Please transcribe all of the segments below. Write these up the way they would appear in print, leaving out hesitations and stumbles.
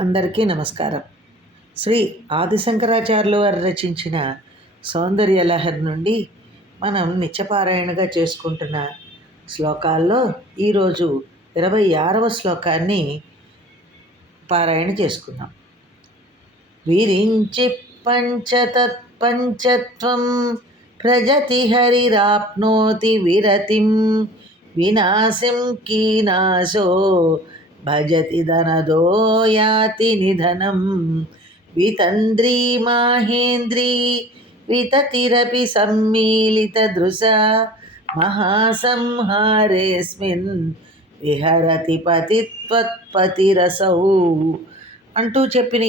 అందరికీ నమస్కారం. శ్రీ ఆదిశంకరాచార్యులు వారు రచించిన సౌందర్యలహరి నుండి మనం నిత్యపారాయణగా చేసుకుంటున్న శ్లోకాల్లో ఈరోజు 26వ శ్లోకాన్ని పారాయణ చేసుకుందాం. విరించి పంచతత్పంచత్వం ప్రజతి హరిరాప్నోతి విరతిం వినాశం కీనాశో భజతి ధనదో యాతి నిధనం వితంద్రీ మాహేంద్రీ వితతిరపి సమ్మీలిత దృశ మహాసంహారేస్మిన్ విహరతి పతిత్వత్పతిరసౌ అంటూ చెప్పిన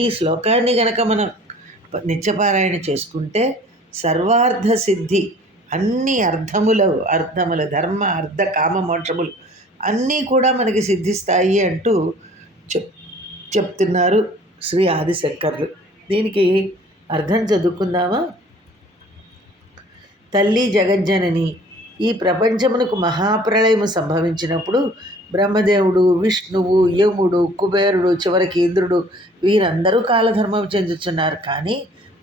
ఈ శ్లోకాన్ని గనక మనం నిత్యపారాయణ చేసుకుంటే సర్వార్థ సిద్ధి, అన్ని అర్థముల ధర్మ అర్థ కామ మోక్షములు అన్నీ కూడా మనకి సిద్ధిస్తాయి అంటూ చెప్తున్నారు శ్రీ ఆదిశంకర్లు. దీనికి అర్థం చదువుకుందామా? తల్లి జగజ్జనని ఈ ప్రపంచమునకు మహాప్రళయము సంభవించినప్పుడు బ్రహ్మదేవుడు, విష్ణువు, యముడు, కుబేరుడు, చివరికి ఇంద్రుడు వీరందరూ కాలధర్మం చెందుతున్నారు. కానీ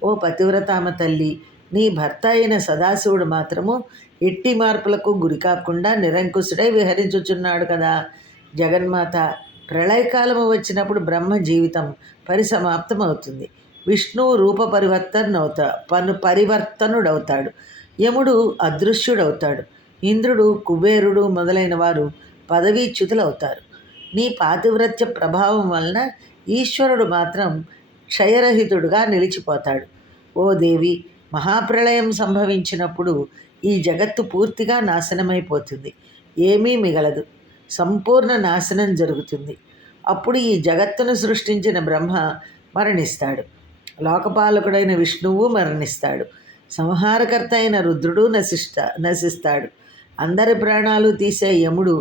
ఓ పతివ్రతామ తల్లి, నీ భర్త అయిన సదాశివుడు మాత్రము ఎట్టి మార్పులకు గురి కాకుండా నిరంకుశుడై విహరించుచున్నాడు కదా. జగన్మాత ప్రళయకాలము వచ్చినప్పుడు బ్రహ్మ జీవితం పరిసమాప్తమవుతుంది. విష్ణువు రూప పరివర్తనుడవుతాడు. యముడు అదృశ్యుడవుతాడు. ఇంద్రుడు, కుబేరుడు మొదలైన వారు పదవీచ్యుతులవుతారు. నీ పాతివ్రత్య ప్రభావం వలన ఈశ్వరుడు మాత్రం క్షయరహితుడుగా నిలిచిపోతాడు. ఓ దేవి, మహాప్రళయం సంభవించినప్పుడు ఈ జగత్తు పూర్తిగా నాశనమైపోతుంది. ఏమీ మిగలదు. సంపూర్ణ నాశనం జరుగుతుంది. అప్పుడు ఈ జగత్తును సృష్టించిన బ్రహ్మ మరణిస్తాడు. లోకపాలకుడైన విష్ణువు మరణిస్తాడు. సంహారకర్త అయిన రుద్రుడు నశిస్తాడు. అందరి ప్రాణాలు తీసే యముడు,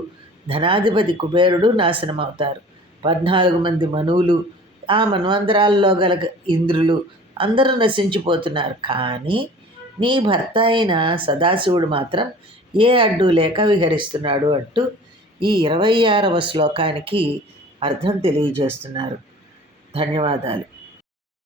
ధనాధిపతి కుబేరుడు నాశనమవుతారు. 14 మంది మనువులు, ఆ మన్వంతరాల్లో గల ఇంద్రులు అందరూ నశించిపోతున్నారు. కానీ నీ భర్త అయిన సదాశివుడు మాత్రం ఏ అడ్డు లేక విహరిస్తున్నాడు అంటూ ఈ 26వ శ్లోకానికి అర్థం తెలియజేస్తున్నారు. ధన్యవాదాలు.